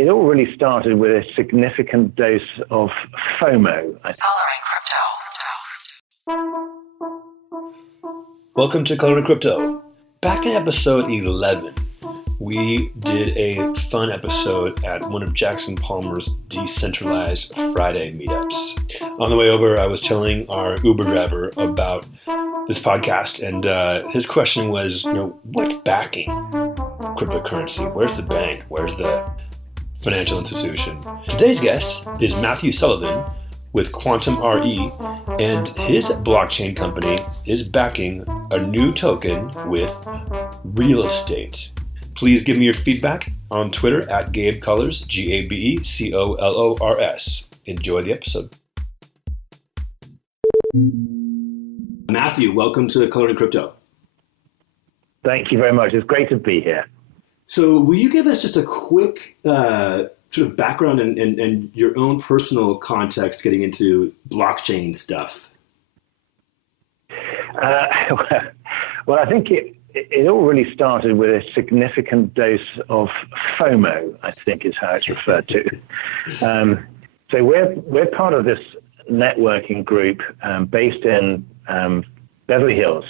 it all really started with a significant dose of FOMO. Coloring Crypto. Welcome to Coloring Crypto. Back in episode 11, we did a fun episode at one of Jackson Palmer's Decentralized Friday meetups. On the way over, I was telling our Uber driver about this podcast, and his question was, what's backing cryptocurrency? Where's the bank? Where's the financial institution? Today's guest is Matthew Sullivan with QuantmRE, and his blockchain company is backing a new token with real estate. Please give me your feedback on Twitter at GabeColors, GabeColors. Enjoy the episode. Matthew, welcome to Coloring Crypto. Thank you very much. It's great to be here. So will you give us just a quick sort of background and your own personal context getting into blockchain stuff? Well, I think it all really started with a significant dose of FOMO, I think is how it's referred to. So we're part of this networking group based in Beverly Hills,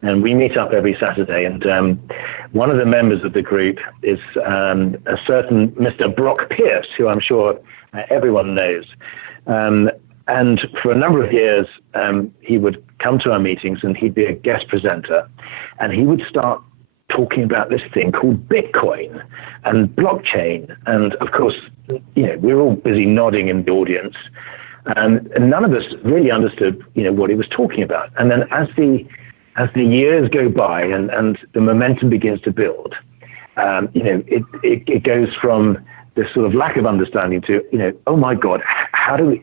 and we meet up every Saturday. And one of the members of the group is a certain Mr. Brock Pierce, who I'm sure everyone knows. And for a number of years, he would come to our meetings and he'd be a guest presenter, and he would start talking about this thing called Bitcoin and blockchain. And of course, we were all busy nodding in the audience, and none of us really understood, what he was talking about. And then as the years go by and the momentum begins to build, it goes from this sort of lack of understanding to, oh my God, how do we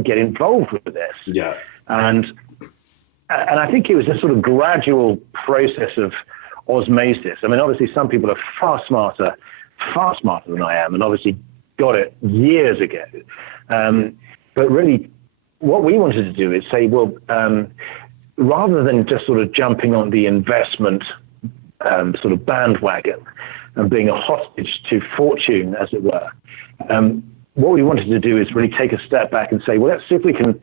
get involved with this? Yeah. And I think it was a sort of gradual process of osmosis. I mean, obviously some people are far smarter than I am, and obviously got it years ago. But really what we wanted to do is say, well, rather than just sort of jumping on the investment sort of bandwagon and being a hostage to fortune, as it were, what we wanted to do is really take a step back and say, well, let's see if we can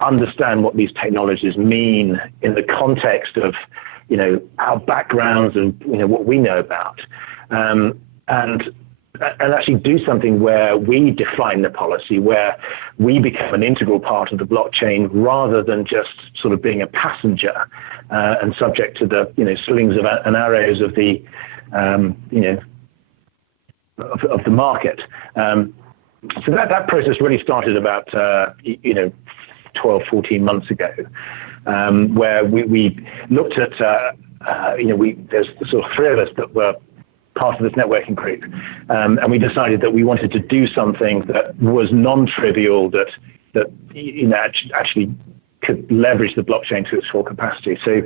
understand what these technologies mean in the context of, our backgrounds and, what we know about, and actually do something where we define the policy, where we become an integral part of the blockchain rather than just sort of being a passenger and subject to the, slings and arrows of the, of the market. So that process really started about, 12, 14 months ago, where we looked at, there's sort of three of us that were part of this networking group, and we decided that we wanted to do something that was non-trivial, that actually could leverage the blockchain to its full capacity. So,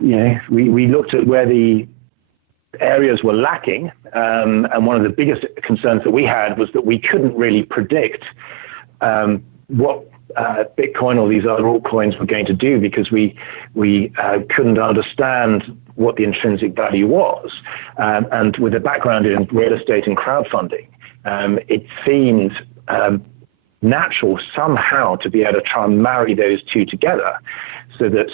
we looked at where the areas were lacking, and one of the biggest concerns that we had was that we couldn't really predict what Bitcoin or these other altcoins were going to do, because we couldn't understand what the intrinsic value was. And with a background in real estate and crowdfunding, it seemed natural somehow to be able to try and marry those two together so that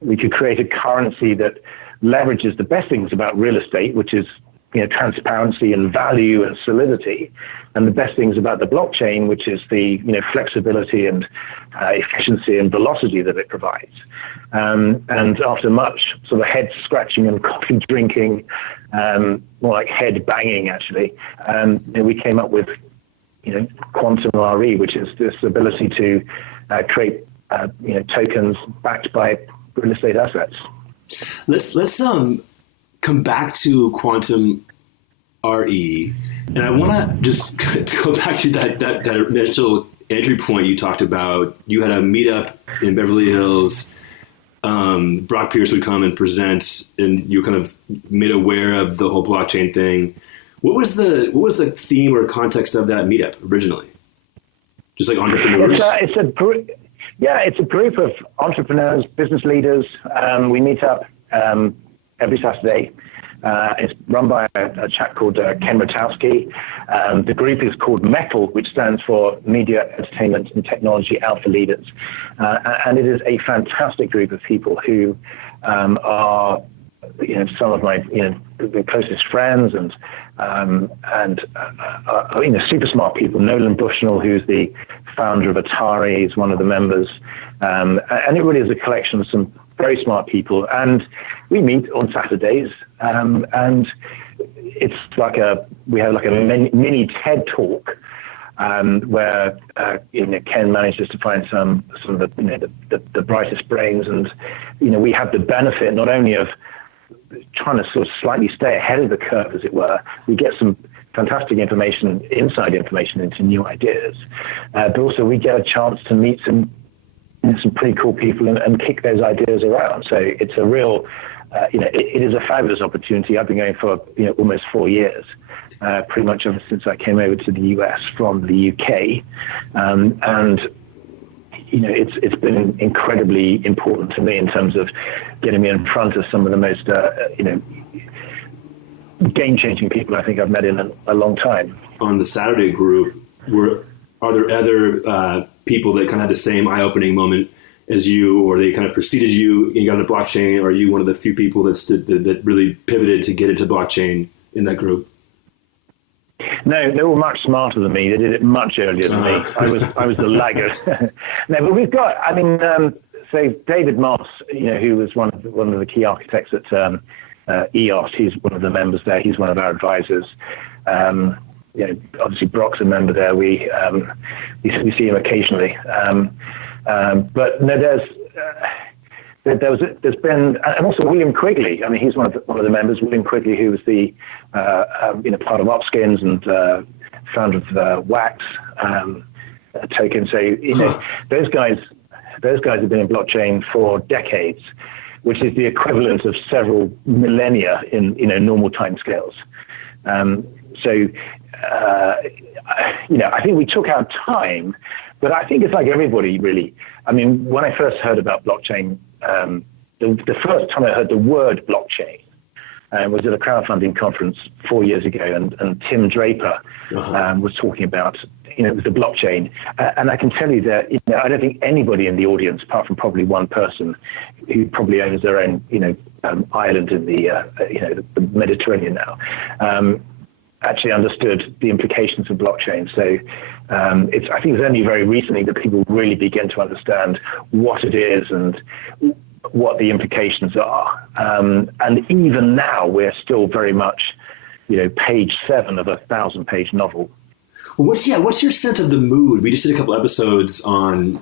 we could create a currency that leverages the best things about real estate, which is transparency and value and solidity, and the best things about the blockchain, which is the flexibility and efficiency and velocity that it provides. And after much sort of head scratching and coffee drinking, more like head banging actually, we came up with QuantmRE, which is this ability to create tokens backed by real estate assets. Let's come back to QuantmRE, and I want to just go back to that initial entry point you talked about. You had a meetup in Beverly Hills. Brock Pierce would come and present, and you kind of made aware of the whole blockchain thing. What was the theme or context of that meetup originally? Just like entrepreneurs? It's a group of entrepreneurs, business leaders. We meet up every Saturday. It's run by a chap called Ken Rotowski. The group is called METAL, which stands for Media, Entertainment and Technology Alpha Leaders. And it is a fantastic group of people who are some of my the closest friends and super smart people. Nolan Bushnell, who's the founder of Atari, is one of the members, and it really is a collection of some very smart people. And we meet on Saturdays, and it's like we have like a mini TED talk. Where Ken manages to find some of the brightest brains, and we have the benefit not only of trying to sort of slightly stay ahead of the curve, as it were. We get some fantastic inside information into new ideas, but also we get a chance to meet some pretty cool people and kick those ideas around. So it's a real, it is a fabulous opportunity. I've been going for almost 4 years. Pretty much ever since I came over to the US from the UK, and it's been incredibly important to me in terms of getting me in front of some of the most game-changing people I think I've met in a long time. On the Saturday group, are there other people that kind of had the same eye-opening moment as you, or they kind of preceded you and got into blockchain? Or are you one of the few people that really pivoted to get into blockchain in that group? No, they were much smarter than me. They did it much earlier than me. I was the laggard. No, but we've got. So David Moss, who was one of the key architects at EOS. He's one of the members there. He's one of our advisors. Obviously Brock's a member there. We see him occasionally. But no, there's been, and also William Quigley. He's one of the members. William Quigley, who was the part of Opskins and founder of Wax token. So those guys have been in blockchain for decades, which is the equivalent of several millennia in normal timescales. I think we took our time, but I think it's like everybody really. When I first heard about blockchain. The first time I heard the word blockchain was at a crowdfunding conference 4 years ago, and Tim Draper was talking about the blockchain, and I can tell you that I don't think anybody in the audience, apart from probably one person who probably owns their own island in the Mediterranean now, actually understood the implications of blockchain. So I think it's only very recently that people really begin to understand what it is and what the implications are. And even now, we're still very much, page 7 of a 1,000-page novel. Well, what's your sense of the mood? We just did a couple episodes on,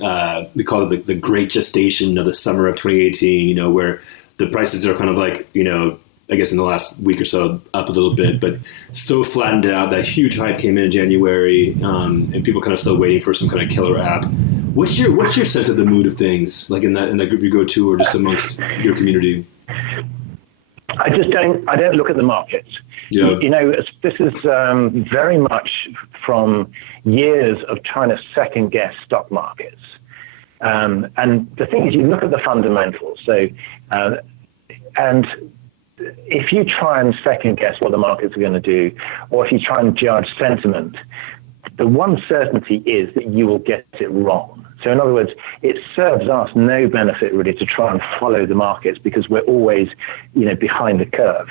we call it the Great Gestation of the summer of 2018, where the prices are kind of like, I guess in the last week or so up a little bit, but so flattened out. That huge hype came in January, and people kind of still waiting for some kind of killer app. What's your sense of the mood of things, like in that group you go to, or just amongst your community? I don't look at the markets. Yeah. This is very much from years of trying to second guess stock markets. And the thing is, you look at the fundamentals. So, and if you try and second guess what the markets are going to do, or if you try and judge sentiment, the one certainty is that you will get it wrong. So in other words, it serves us no benefit really to try and follow the markets, because we're always, behind the curve.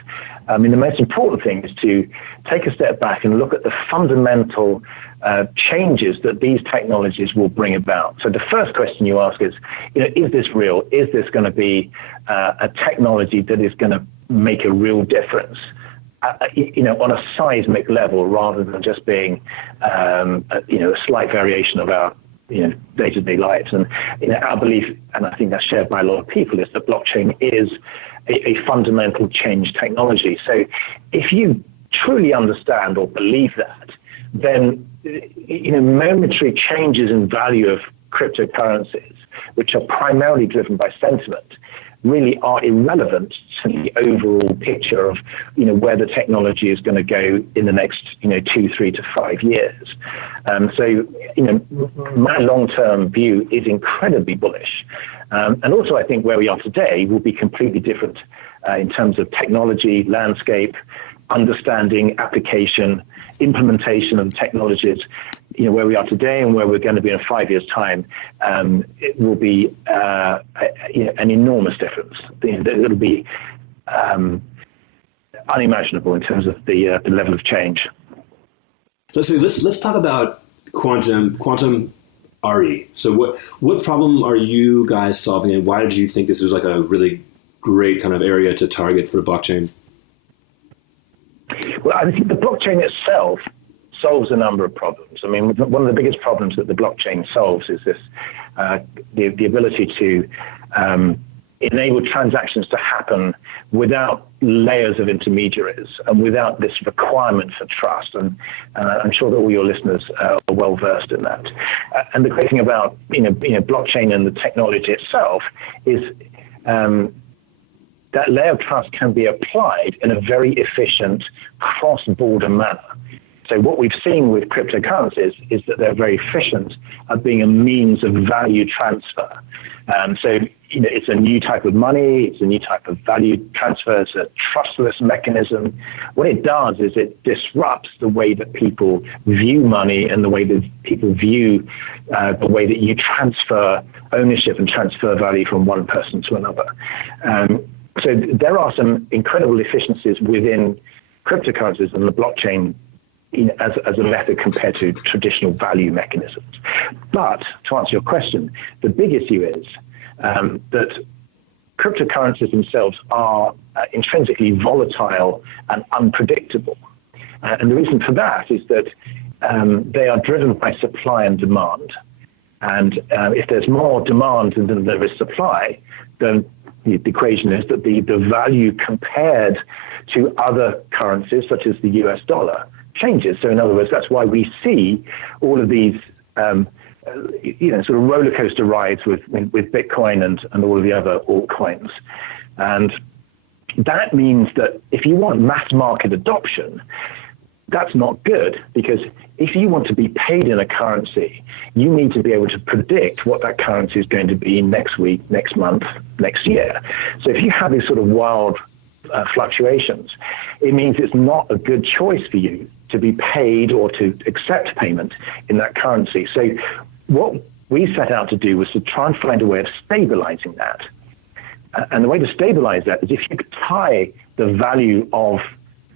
The most important thing is to take a step back and look at the fundamental changes that these technologies will bring about. So the first question you ask is, is this real? Is this going to be a technology that is going to make a real difference, on a seismic level, rather than just being, a slight variation of our, day-to-day lives? And our belief, and I think that's shared by a lot of people, is that blockchain is a fundamental change technology. So if you truly understand or believe that, then momentary changes in value of cryptocurrencies, which are primarily driven by sentiment, really are irrelevant to the overall picture of, where the technology is going to go in the next, 2, 3 to 5 years. So, my long-term view is incredibly bullish. And also, I think where we are today will be completely different in terms of technology, landscape, understanding, application, implementation of technologies. Where we are today and where we're going to be in 5 years' time, it will be an enormous difference. It'll be unimaginable in terms of the level of change. Let's talk about QuantmRE. So what problem are you guys solving, and why did you think this was like a really great kind of area to target for the blockchain? Well, I think the blockchain itself solves a number of problems. I mean, one of the biggest problems that the blockchain solves is this, the ability to enable transactions to happen without layers of intermediaries and without this requirement for trust. And I'm sure that all your listeners are well versed in that. And the great thing about blockchain and the technology itself is that layer of trust can be applied in a very efficient cross-border manner. So what we've seen with cryptocurrencies is that they're very efficient at being a means of value transfer. So, it's a new type of money, it's a new type of value transfer, it's a trustless mechanism. What it does is it disrupts the way that people view money and the way that people view the way that you transfer ownership and transfer value from one person to another. So there are some incredible efficiencies within cryptocurrencies and the blockchain as a method compared to traditional value mechanisms. But to answer your question, the big issue is that cryptocurrencies themselves are intrinsically volatile and unpredictable. And the reason for that is that they are driven by supply and demand. And if there's more demand than there is supply, then the equation is that the value compared to other currencies, such as the US dollar, changes. So in other words, that's why we see all of these sort of roller coaster rides with Bitcoin and all of the other altcoins. And that means that if you want mass market adoption, that's not good, because if you want to be paid in a currency, you need to be able to predict what that currency is going to be next week, next month, next year. So if you have these sort of wild fluctuations, it means it's not a good choice for you to be paid or to accept payment in that currency. So what we set out to do was to try and find a way of stabilizing that. And the way to stabilize that is if you could tie the value of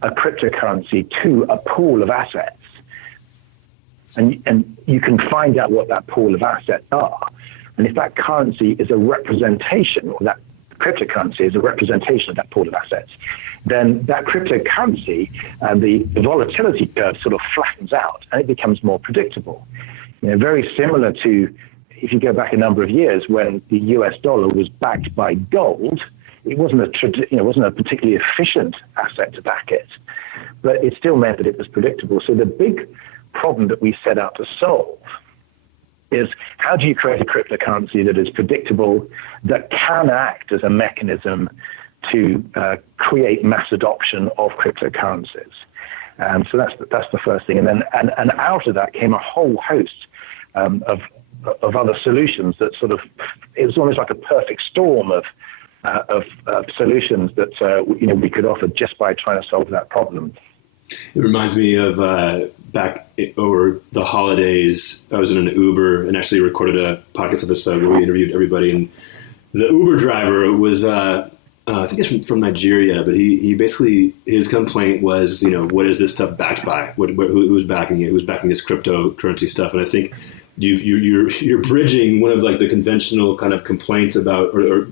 a cryptocurrency to a pool of assets, and you can find out what that pool of assets are. And if that currency is a representation, or that cryptocurrency is a representation of that pool of assets, then that cryptocurrency, the volatility curve sort of flattens out and it becomes more predictable. Very similar to if you go back a number of years when the US dollar was backed by gold. It wasn't a particularly efficient asset to back it, but it still meant that it was predictable. So the big problem that we set out to solve is, how do you create a cryptocurrency that is predictable, that can act as a mechanism to create mass adoption of cryptocurrencies? So that's the first thing, and then and out of that came a whole host of other solutions that sort of, it was almost like a perfect storm of solutions that we could offer just by trying to solve that problem. It reminds me of back over the holidays, I was in an Uber and actually recorded a podcast episode where we interviewed everybody. And the Uber driver was, I think it's from Nigeria, but he basically, his complaint was, what is this stuff backed by? Who's backing it? Who's backing this cryptocurrency stuff? And I think you're bridging one of like the conventional kind of complaints about or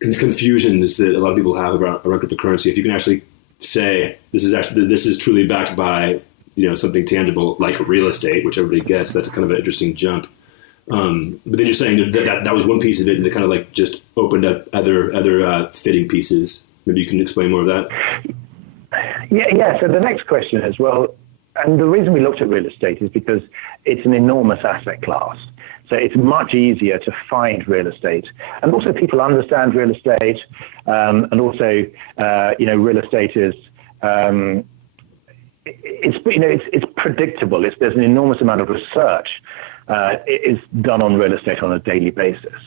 confusions that a lot of people have around cryptocurrency. If you can actually say this is truly backed by something tangible like real estate, which everybody gets, that's kind of an interesting jump. But then you're saying that was one piece of it, and it kind of like just opened up other fitting pieces. Maybe you can explain more of that. Yeah. So the next question is, well, and the reason we looked at real estate is because it's an enormous asset class. So it's much easier to find real estate, and also people understand real estate, and also real estate is it's predictable. There's an enormous amount of research is done on real estate on a daily basis.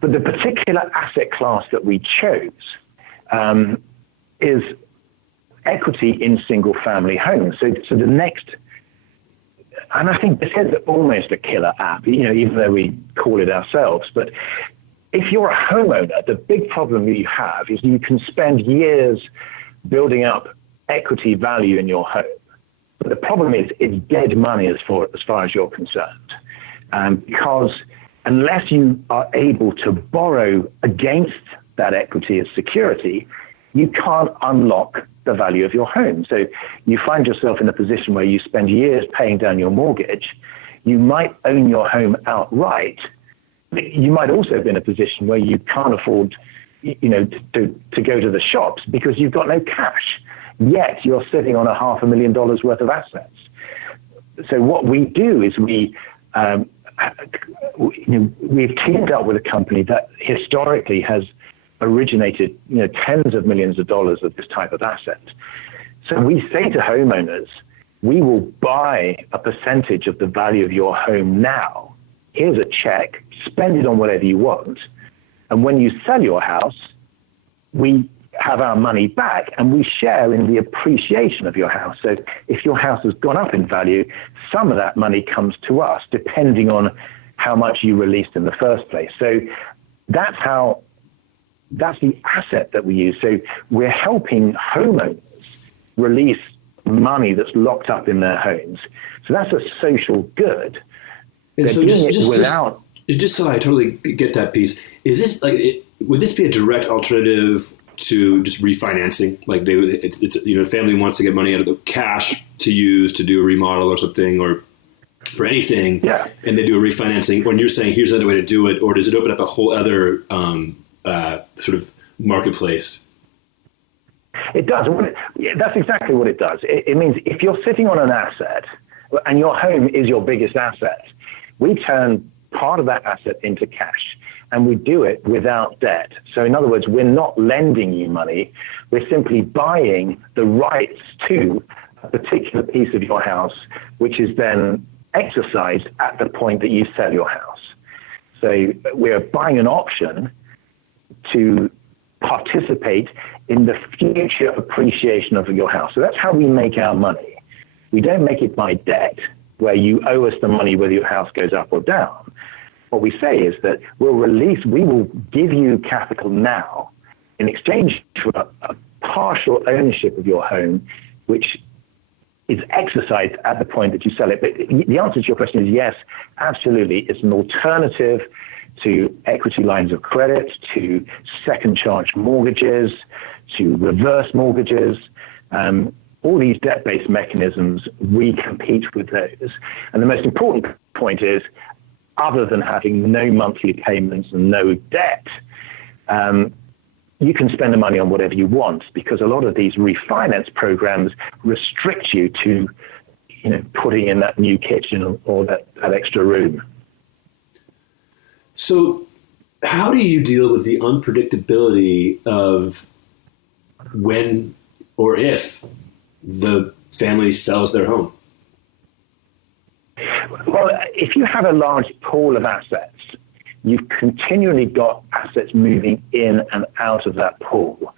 But the particular asset class that we chose is equity in single-family homes. So the next, and I think this is almost a killer app, even though we call it ourselves. But if you're a homeowner, the big problem you have is you can spend years building up equity value in your home. But the problem is it's dead money as far as you're concerned, because unless you are able to borrow against that equity as security, you can't unlock the value of your home. So you find yourself in a position where you spend years paying down your mortgage. You might own your home outright. You might also be in a position where you can't afford, to go to the shops because you've got no cash. Yet you're sitting on $500,000 worth of assets. So what we do is we've teamed up with a company that historically has originated tens of millions of dollars of this type of asset. So we say to homeowners, we will buy a percentage of the value of your home now. Here's a check, spend it on whatever you want. And when you sell your house, we have our money back and we share in the appreciation of your house. So if your house has gone up in value, some of that money comes to us depending on how much you released in the first place. So that's the asset that we use. So we're helping homeowners release money that's locked up in their homes. So that's a social good. And they're so just so I totally get that piece, is this would this be a direct alternative to just refinancing? Like family wants to get money out of the cash to use to do a remodel or something, or for anything, and they do a refinancing. When you're saying here's another way to do it, or does it open up a whole other sort of marketplace? It does. That's exactly what it does. It means if you're sitting on an asset and your home is your biggest asset, we turn part of that asset into cash, and we do it without debt. So in other words, we're not lending you money. We're simply buying the rights to a particular piece of your house, which is then exercised at the point that you sell your house. So we're buying an option to participate in the future appreciation of your house. So that's how we make our money. We don't make it by debt, where you owe us the money whether your house goes up or down. What we say is that we will give you capital now in exchange for a partial ownership of your home, which is exercised at the point that you sell it. But the answer to your question is yes, absolutely. It's an alternative to equity lines of credit, to second charge mortgages, to reverse mortgages. All these debt-based mechanisms, we compete with those. And the most important point is, other than having no monthly payments and no debt, you can spend the money on whatever you want, because a lot of these refinance programs restrict you to, putting in that new kitchen or that extra room. So how do you deal with the unpredictability of when or if the family sells their home? Well, if you have a large pool of assets, you've continually got assets moving in and out of that pool.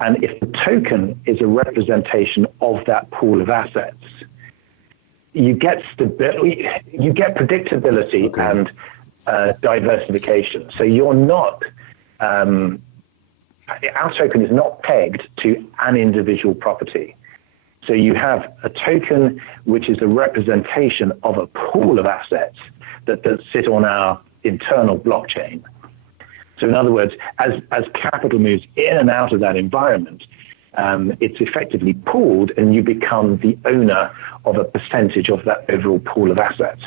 And if the token is a representation of that pool of assets, you get stability, you get predictability and diversification. So you're not, our token is not pegged to an individual property. So you have a token which is a representation of a pool of assets that sit on our internal blockchain. So in other words, as capital moves in and out of that environment, it's effectively pooled, and you become the owner of a percentage of that overall pool of assets.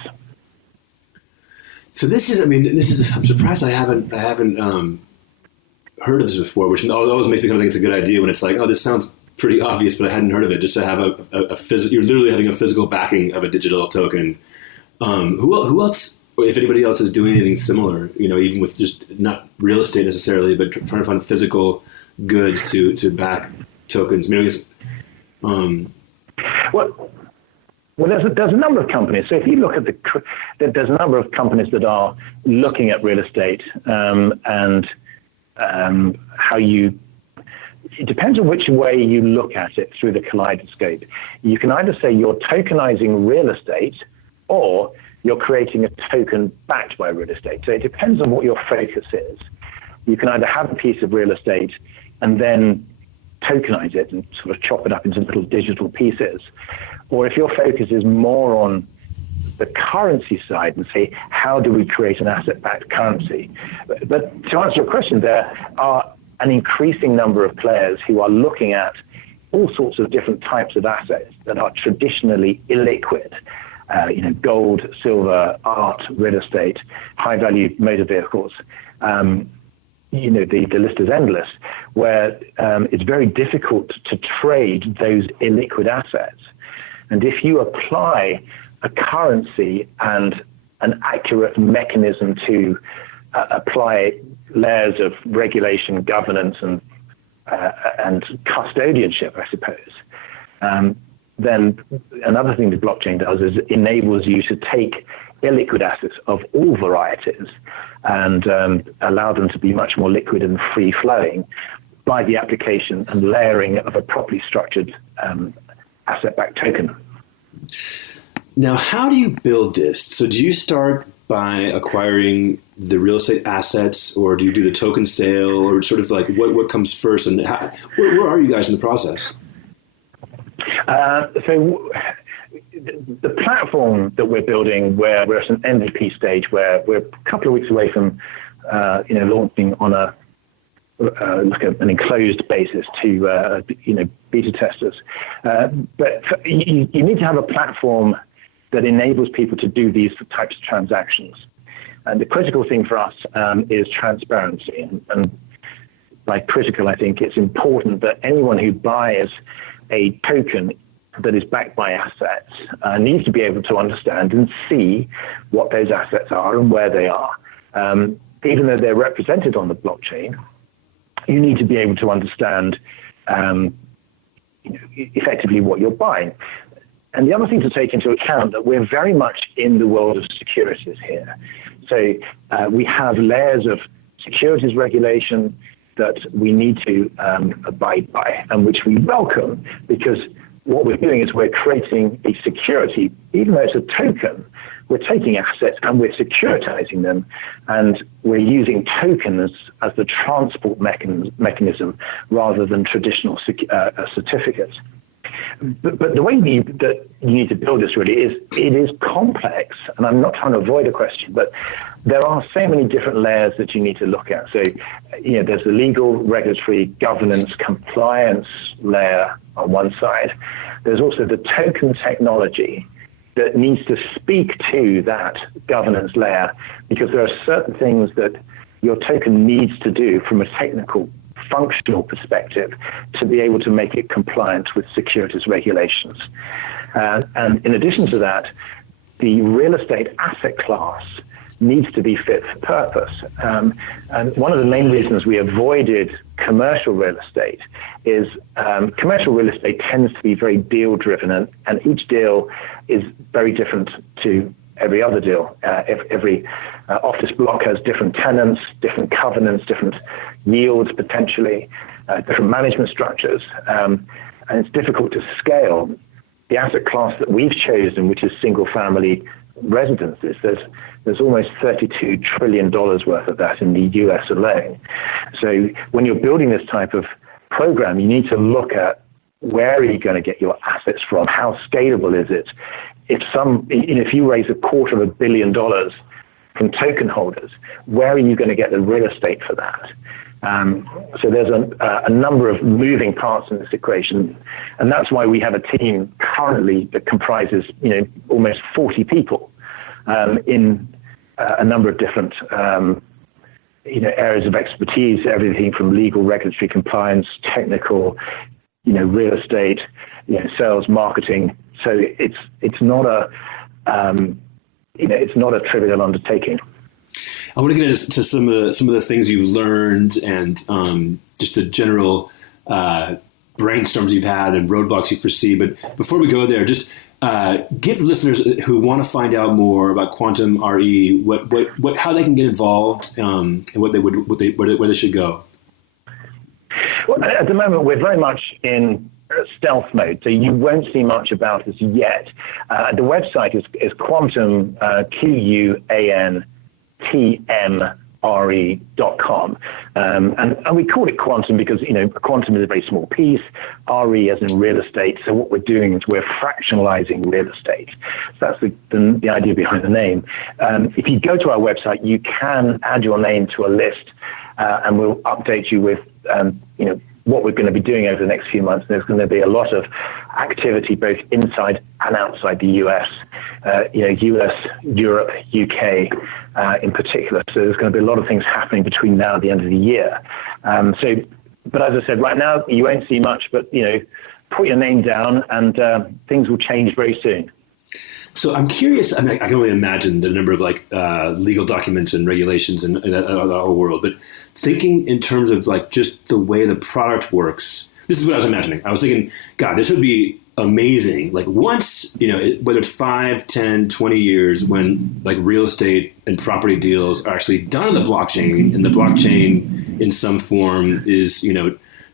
So I'm surprised I haven't heard of this before, which always makes me kind of think it's a good idea when it's like, oh, this sounds pretty obvious, but I hadn't heard of it. Just to have you're literally having a physical backing of a digital token. Who else if anybody else is doing anything similar, even with just not real estate necessarily, but trying to find physical goods to back tokens. Well, there's a number of companies. So if you look at there's a number of companies that are looking at real estate and how it depends on which way you look at it through the kaleidoscope. You can either say you're tokenizing real estate or you're creating a token backed by real estate. So it depends on what your focus is. You can either have a piece of real estate and then tokenize it and sort of chop it up into little digital pieces. Or if your focus is more on the currency side and say, how do we create an asset-backed currency? But to answer your question, there are an increasing number of players who are looking at all sorts of different types of assets that are traditionally illiquid. Gold, silver, art, real estate, high-value motor vehicles. The list is endless, where it's very difficult to trade those illiquid assets. And if you apply a currency and an accurate mechanism to apply layers of regulation, governance, and custodianship, I suppose, then another thing the blockchain does is it enables you to take illiquid assets of all varieties and allow them to be much more liquid and free-flowing by the application and layering of a properly structured asset-backed token. Now, how do you build this? So do you start by acquiring the real estate assets, or do you do the token sale, or sort of like what comes first, and where are you guys in the process? So the platform that we're building, where we're at an MVP stage, where we're a couple of weeks away from launching on an enclosed basis to beta testers. But you need to have a platform that enables people to do these types of transactions. And the critical thing for us is transparency. And by critical, I think it's important that anyone who buys a token that is backed by assets needs to be able to understand and see what those assets are and where they are. Even though they're represented on the blockchain, you need to be able to understand effectively what you're buying. And the other thing to take into account that we're very much in the world of securities here. So we have layers of securities regulation that we need to abide by, and which we welcome, because what we're doing is we're creating a security. Even though it's a token, we're taking assets and we're securitizing them, and we're using tokens as the transport mechanism rather than traditional certificates. But the way that you need to build this really is, it is complex, and I'm not trying to avoid a question, but there are so many different layers that you need to look at. So, there's the legal, regulatory, governance, compliance layer on one side. There's also the token technology that needs to speak to that governance layer, because there are certain things that your token needs to do from a technical functional perspective to be able to make it compliant with securities regulations. And in addition to that, the real estate asset class needs to be fit for purpose. And one of the main reasons we avoided commercial real estate is commercial real estate tends to be very deal driven, and each deal is very different to every other deal. Every office block has different tenants, different covenants, different yields potentially, different management structures, and it's difficult to scale. The asset class that we've chosen, which is single family residences, there's almost $32 trillion worth of that in the US alone. So when you're building this type of program, you need to look at where are you going to get your assets from? How scalable is it? If you raise $250 million from token holders, where are you going to get the real estate for that? So there's a number of moving parts in this equation, and that's why we have a team currently that comprises almost 40 people in a number of different areas of expertise, everything from legal, regulatory, compliance, technical, real estate, sales, marketing. So it's not it's not a trivial undertaking. I want to get into some of the things you've learned and just the general brainstorms you've had and roadblocks you foresee. But before we go there, just give listeners who want to find out more about QuantmRE what how they can get involved and where they should go. Well, at the moment, we're very much in stealth mode, so you won't see much about us yet. The website is Quantum, QuantmRE.com. And we call it quantum because, quantum is a very small piece, RE as in real estate. So what we're doing is we're fractionalizing real estate. So that's the idea behind the name. If you go to our website, you can add your name to a list, and we'll update you with, what we're going to be doing over the next few months. There's going to be a lot of activity both inside and outside the US, US, Europe, UK in particular. So there's going to be a lot of things happening between now and the end of the year. But as I said, right now you won't see much, but put your name down and things will change very soon. So I'm curious, I can only imagine the number of legal documents and regulations in the whole world, but thinking in terms of just the way the product works, this is what I was imagining. I was thinking, God, this would be amazing. Once, whether it's 5, 10, 20 years when real estate and property deals are actually done on the blockchain, and the blockchain in some form is,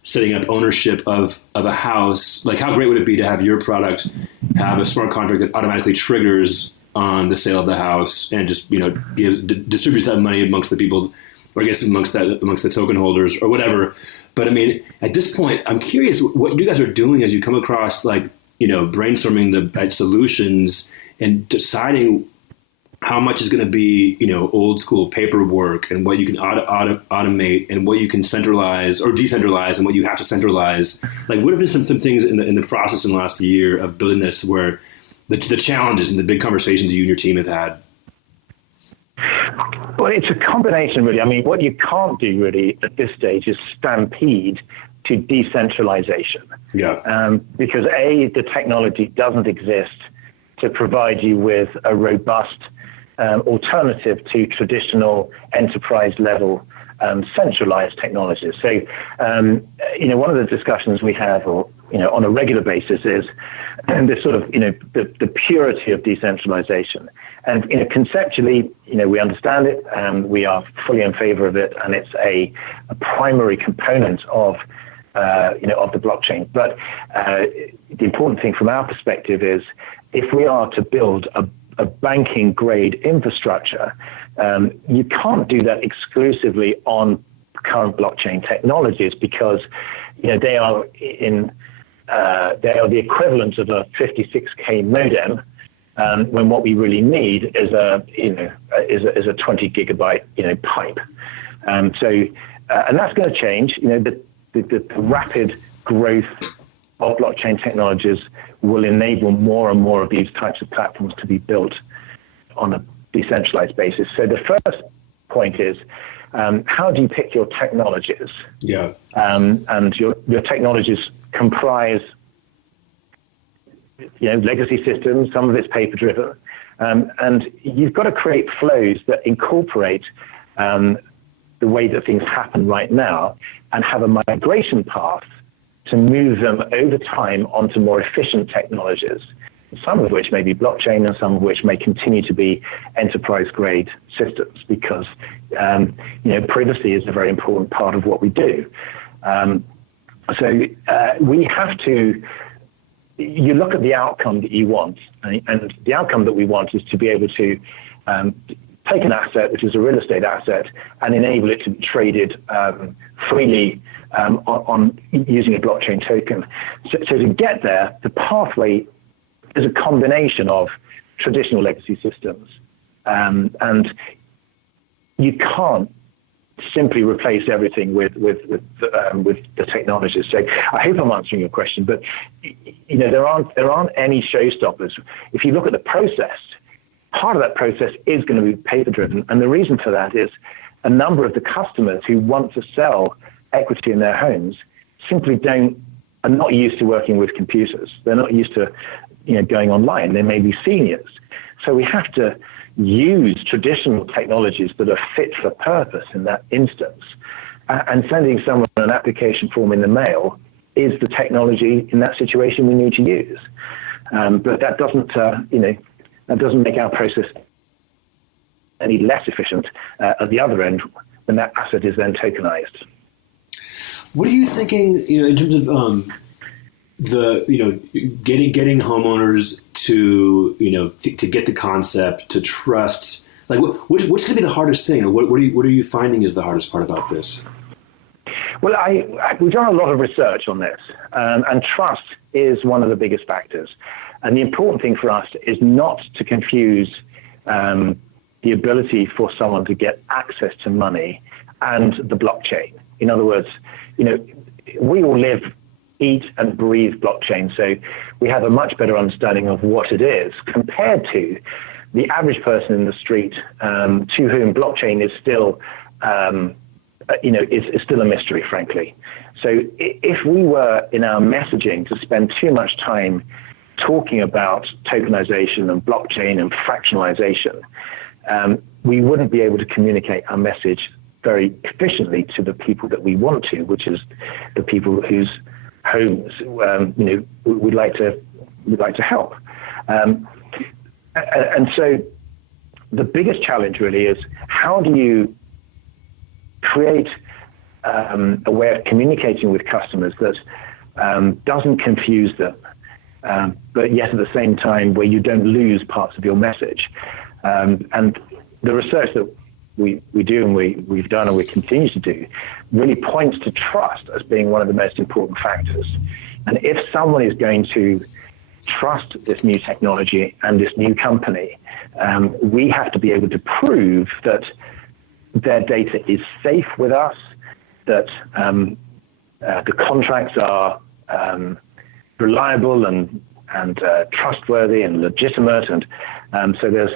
setting up ownership of a house, how great would it be to have your product have a smart contract that automatically triggers on the sale of the house and just, distributes that money amongst the people, or I guess amongst the token holders or whatever. But I mean, at this point, I'm curious what you guys are doing as you come across brainstorming the right solutions and deciding how much is going to be, old school paperwork and what you can automate and what you can centralize or decentralize and what you have to centralize. What have been some things in the process in the last year of building this where the challenges and the big conversations you and your team have had? Well, it's a combination, really. I mean, what you can't do really at this stage is stampede to decentralization. Yeah. Because the technology doesn't exist to provide you with a robust alternative to traditional enterprise level centralized technologies. So, one of the discussions we have on a regular basis is this sort of, the purity of decentralization. And, conceptually, we understand it and we are fully in favor of it. And it's a primary component of the blockchain. But the important thing from our perspective is if we are to build a banking grade infrastructure, you can't do that exclusively on current blockchain technologies because they are the equivalent of a 56K modem, when what we really need is a 20 gigabyte pipe. And that's going to change. The rapid growth of blockchain technologies will enable more and more of these types of platforms to be built on a decentralized basis. So the first point is, how do you pick your technologies? Yeah. And your technologies comprise, legacy systems, some of it's paper driven. And you've got to create flows that incorporate the way that things happen right now and have a migration path to move them over time onto more efficient technologies, some of which may be blockchain and some of which may continue to be enterprise-grade systems because, privacy is a very important part of what we do. So we have to, you look at the outcome that you want, and the outcome that we want is to be able to take an asset, which is a real estate asset, and enable it to be traded freely on using a blockchain token. So to get there, the pathway is a combination of traditional legacy systems, and you can't simply replace everything with the technologies. So I hope I'm answering your question, but there aren't any showstoppers. If you look at the process, part of that process is going to be paper driven, and the reason for that is a number of the customers who want to sell equity in their homes simply are not used to working with computers. They're not used to going online. They may be seniors. So we have to use traditional technologies that are fit for purpose in that instance. And sending someone an application form in the mail is the technology in that situation we need to use. But that doesn't, that doesn't make our process any less efficient at the other end when that asset is then tokenized. What are you thinking, in terms of getting homeowners to, to get the concept, to trust? Like, what's going to be the hardest thing? What are you finding is the hardest part about this? Well, we've done a lot of research on this, and trust is one of the biggest factors. And the important thing for us is not to confuse the ability for someone to get access to money and the blockchain. In other words, we all live, eat, and breathe blockchain, so we have a much better understanding of what it is compared to the average person in the street, to whom blockchain is still is still a mystery, frankly. So if we were in our messaging to spend too much time talking about tokenization and blockchain and fractionalization, we wouldn't be able to communicate our message very efficiently to the people that we want to, which is the people whose homes we'd like to help. And so the biggest challenge really is, how do you create a way of communicating with customers that doesn't confuse them, but yet at the same time where you don't lose parts of your message. And the research that we do and we've done and we continue to do really points to trust as being one of the most important factors. And if someone is going to trust this new technology and this new company, we have to be able to prove that their data is safe with us, that the contracts are reliable and trustworthy and legitimate. And so there's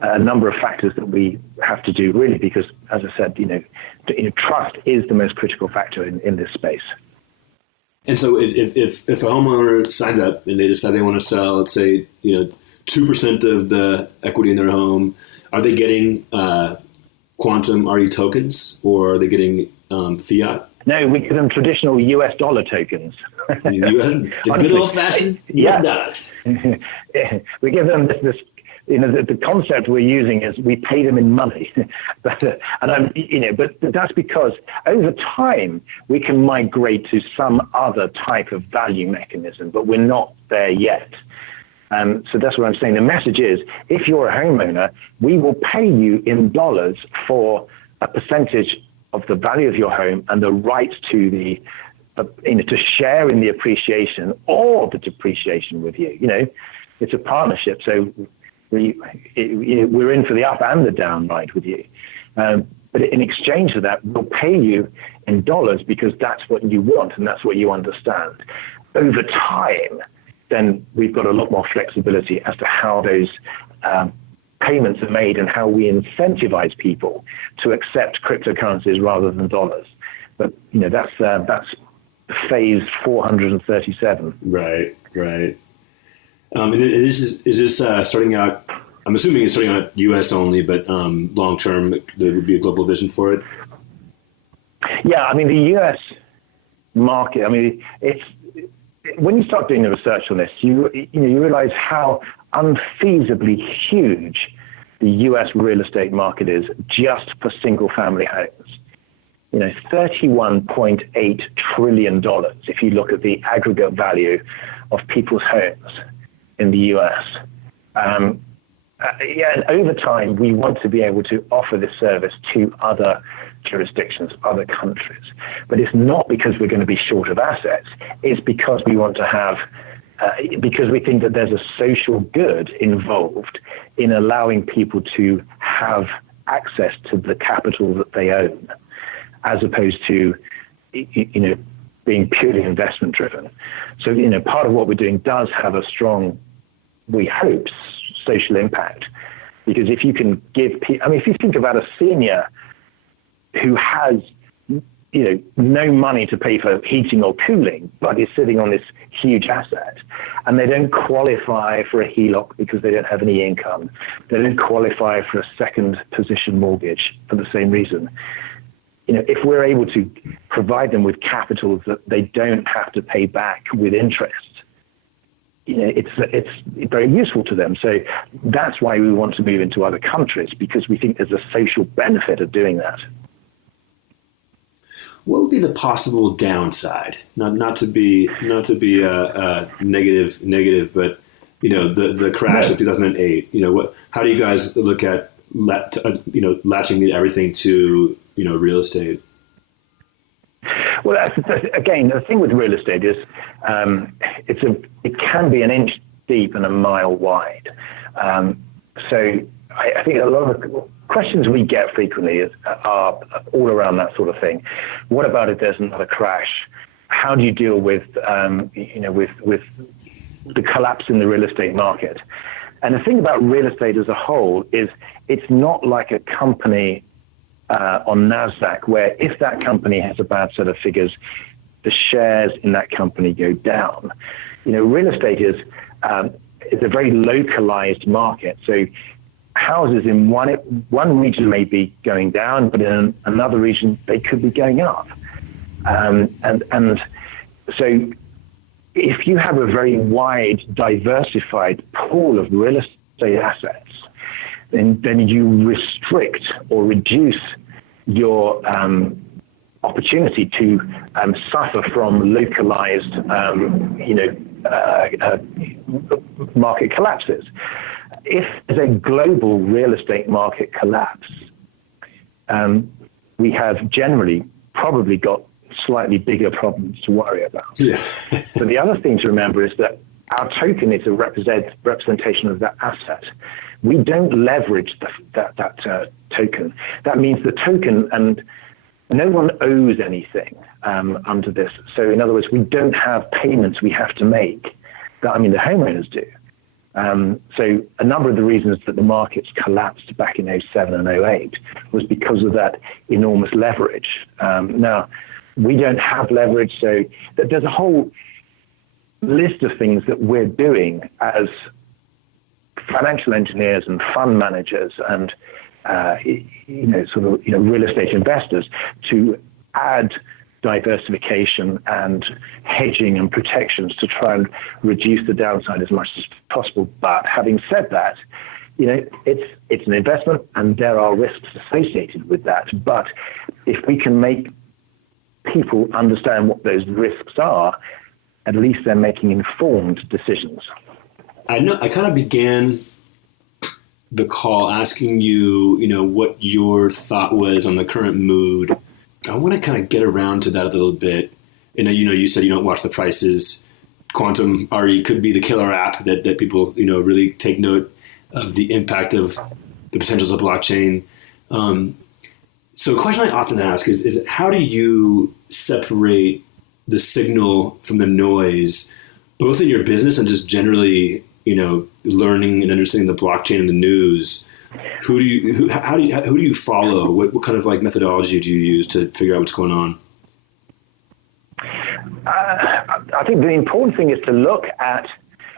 a number of factors that we have to do, really, because, as I said, trust is the most critical factor in this space. And so if a homeowner signs up and they decide they want to sell, let's say, 2% of the equity in their home, are they getting QuantmRE tokens, or are they getting fiat? No, we give them traditional US dollar tokens. The good old-fashioned US dollars. We give them this. The concept we're using is we pay them in money, but that's because over time we can migrate to some other type of value mechanism, but we're not there yet. So that's what I'm saying. The message is, if you're a homeowner, we will pay you in dollars for a percentage of the value of your home and the right to to share in the appreciation or the depreciation with you. It's a partnership, so we're in for the up and the down ride with you. But in exchange for that, we'll pay you in dollars because that's what you want and that's what you understand. Over time, then we've got a lot more flexibility as to how those payments are made and how we incentivize people to accept cryptocurrencies rather than dollars. But that's phase 437. Right. And is this starting out? I'm assuming it's starting out U.S. only, but long term there would be a global vision for it. Yeah, I mean the U.S. market. I mean, it's when you start doing the research on this, you realize how unfeasibly huge the U.S. real estate market is just for single-family homes. $31.8 trillion if you look at the aggregate value of people's homes in the U.S. And over time, we want to be able to offer this service to other jurisdictions, other countries. But it's not because we're going to be short of assets. It's because we want to have, because we think that there's a social good involved in allowing people to have access to the capital that they own, as opposed to, being purely investment driven. So, part of what we're doing does have a strong, we hope, social impact. Because if you can give people, if you think about a senior who has, no money to pay for heating or cooling, but is sitting on this huge asset, and they don't qualify for a HELOC because they don't have any income. They don't qualify for a second position mortgage for the same reason. If we're able to provide them with capital that they don't have to pay back with interest, it's very useful to them. So that's why we want to move into other countries, because we think there's a social benefit of doing that. What would be the possible downside? Not to be negative, but the crash of 2008. How do you guys look at latching everything to real estate? Well, again, the thing with real estate is it can be an inch deep and a mile wide. So I think a lot of the questions we get frequently are all around that sort of thing. What about if there's another crash? How do you deal with with the collapse in the real estate market? And the thing about real estate as a whole is it's not like a company on NASDAQ, where if that company has a bad set of figures, the shares in that company go down. Real estate is a very localized market. So houses in one region may be going down, but in another region they could be going up. And so if you have a very wide, diversified pool of real estate assets, then you restrict or reduce your opportunity to suffer from localized, market collapses. If there's a global real estate market collapse, we have generally probably got slightly bigger problems to worry about. Yeah. But the other thing to remember is that our token is a representation of that asset. We don't leverage that token. That means the token, and no one owes anything under this. So in other words, we don't have payments we have to make. The homeowners do. So a number of the reasons that the markets collapsed back in 07 and 08 was because of that enormous leverage. Now, we don't have leverage, so there's a whole list of things that we're doing as financial engineers and fund managers and real estate investors to add diversification and hedging and protections to try and reduce the downside as much as possible. But having said that, it's an investment and there are risks associated with that. But if we can make people understand what those risks are, at least they're making informed decisions. I know I kind of began the call asking you, what your thought was on the current mood. I want to kind of get around to that a little bit. And you said you don't watch the prices. QuantmRE could be the killer app that people, really take note of the impact of the potentials of blockchain. So a question I often ask is how do you separate the signal from the noise, both in your business and just generally, learning and understanding the blockchain and the news? Who do you follow? What kind of methodology do you use to figure out what's going on? I think the important thing is to look at,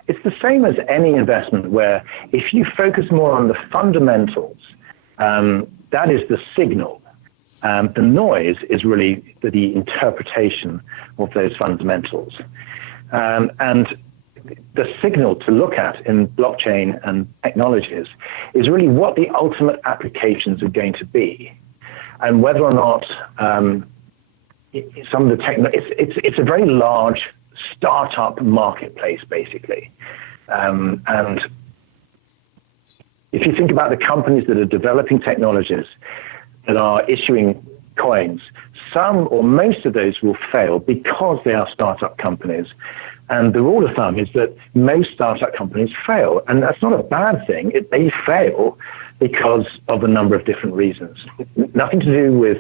it's the same as any investment where if you focus more on the fundamentals, that is the signal. The noise is really the interpretation of those fundamentals. And the signal to look at in blockchain and technologies is really what the ultimate applications are going to be, and whether or not some of the it's a very large startup marketplace, basically. And if you think about the companies that are developing technologies that are issuing coins, some or most of those will fail because they are startup companies. And the rule of thumb is that most startup companies fail. And that's not a bad thing. They fail because of a number of different reasons. Nothing to do with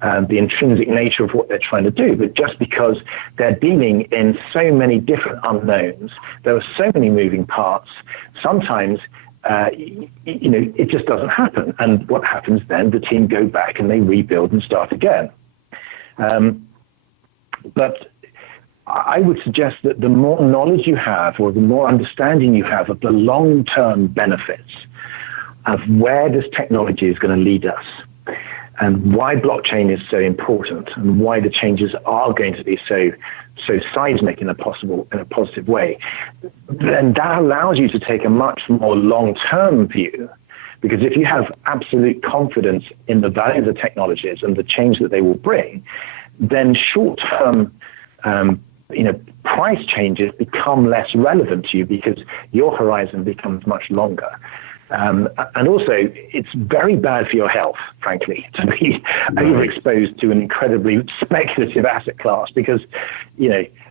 the intrinsic nature of what they're trying to do, but just because they're dealing in so many different unknowns. There are so many moving parts. Sometimes it just doesn't happen. And what happens then, the team go back and they rebuild and start again. But I would suggest that the more knowledge you have, or the more understanding you have of the long-term benefits of where this technology is going to lead us, and why blockchain is so important, and why the changes are going to be so seismic in a positive way, then that allows you to take a much more long-term view. Because if you have absolute confidence in the value of the technologies and the change that they will bring, then short-term price changes become less relevant to you because your horizon becomes much longer. And also, it's very bad for your health, frankly, to be overexposed to an incredibly speculative asset class, because,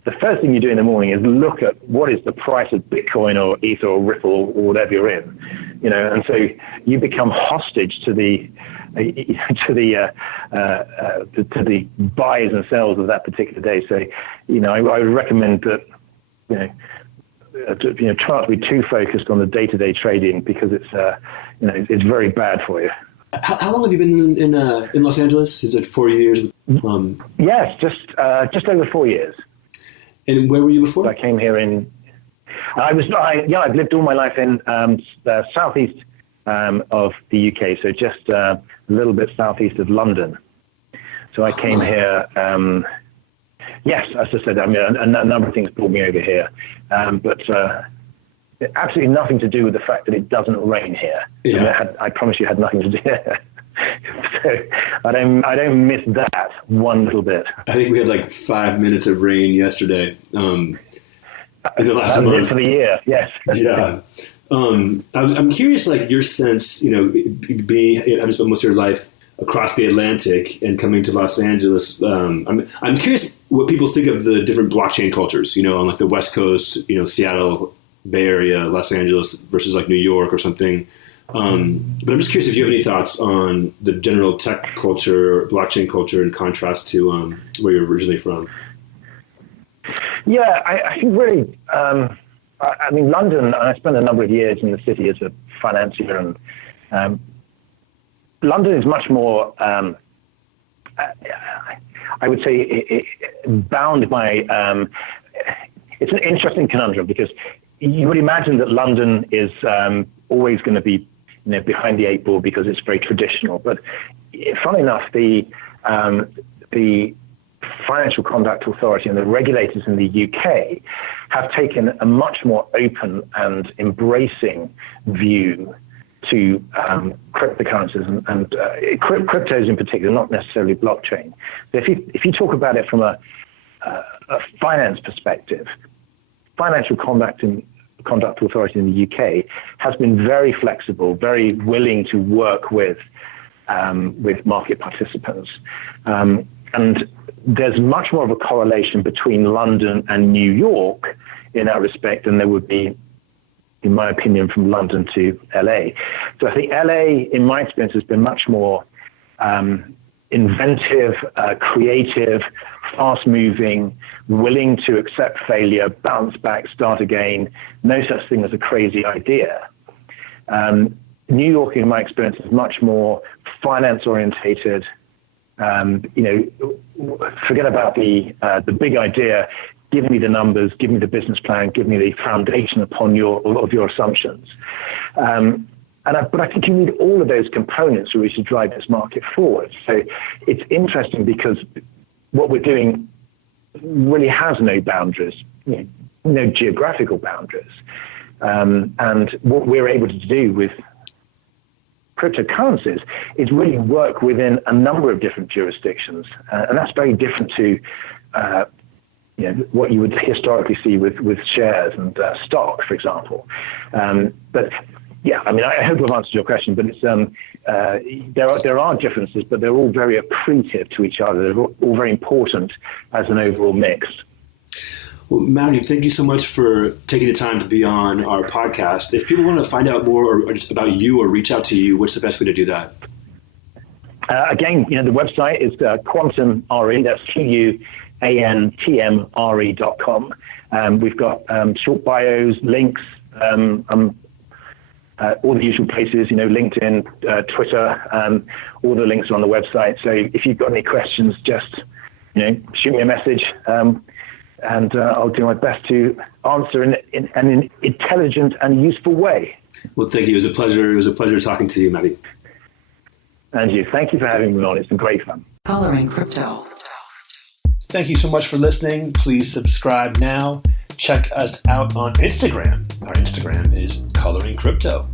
the first thing you do in the morning is look at what is the price of Bitcoin or Ether or Ripple or whatever you're in, and so you become hostage to the buys and sells of that particular day. So, I would recommend that, try not to be too focused on the day-to-day trading, because it's very bad for you. How long have you been in Los Angeles? Is it 4 years? Yes, just over 4 years. And where were you before? I came here I've lived all my life in the southeast of the UK, so just a little bit southeast of London. So I came here. Yes, as I said, a number of things brought me over here, but absolutely nothing to do with the fact that it doesn't rain here. Yeah. I promise you, it had nothing to do. So I don't miss that one little bit. I think we had like 5 minutes of rain yesterday. In the last month for the year, yes. Yeah. I'm curious, like your sense, having spent most of your life across the Atlantic and coming to Los Angeles. I'm curious what people think of the different blockchain cultures, on like the West Coast, Seattle, Bay Area, Los Angeles versus like New York or something. But I'm just curious if you have any thoughts on the general tech culture, blockchain culture, in contrast to where you're originally from. Yeah, I think really, London, I spent a number of years in the city as a financier, and London is much more, I would say, bound by, it's an interesting conundrum, because you would imagine that London is always going to be behind the eight ball because it's very traditional. But funnily enough, the Financial Conduct Authority and the regulators in the UK have taken a much more open and embracing view to cryptocurrencies and cryptos in particular, not necessarily blockchain. So if you talk about it from a finance perspective, Financial Conduct Authority in the UK has been very flexible, very willing to work with market participants. And there's much more of a correlation between London and New York in that respect than there would be, in my opinion, from London to LA. So I think LA, in my experience, has been much more inventive, creative, fast-moving, willing to accept failure, bounce back, start again. No such thing as a crazy idea. New York, in my experience, is much more finance-orientated. Forget about the big idea. Give me the numbers, give me the business plan, give me the foundation upon your assumptions. But I think you need all of those components really to drive this market forward. So it's interesting because what we're doing really has no boundaries, no geographical boundaries. And what we're able to do with cryptocurrencies is really work within a number of different jurisdictions. And that's very different to what you would historically see with shares and stock, for example. But yeah, I hope I've answered your question, but it's there are differences, but they're all very accretive to each other. They're all very important as an overall mix. Well, Matthew, thank you so much for taking the time to be on our podcast. If people want to find out more or just about you or reach out to you, what's the best way to do that? Again, the website is QuantmRE. That's QuantmRE.com. We've got short bios, links, all the usual places, LinkedIn, Twitter, all the links are on the website. So if you've got any questions, just shoot me a message, and I'll do my best to answer in an intelligent and useful way. Well, thank you. It was a pleasure. It was a pleasure talking to you, Matty. And you. Thank you for having me on. It's been great fun. Coloring Crypto. Thank you so much for listening. Please subscribe now. Check us out on Instagram. Our Instagram is Coloring Crypto.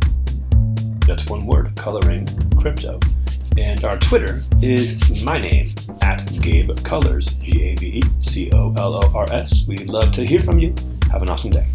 That's one word, Coloring Crypto. And our Twitter is my name, @GabeColors, GabeColors. We'd love to hear from you. Have an awesome day.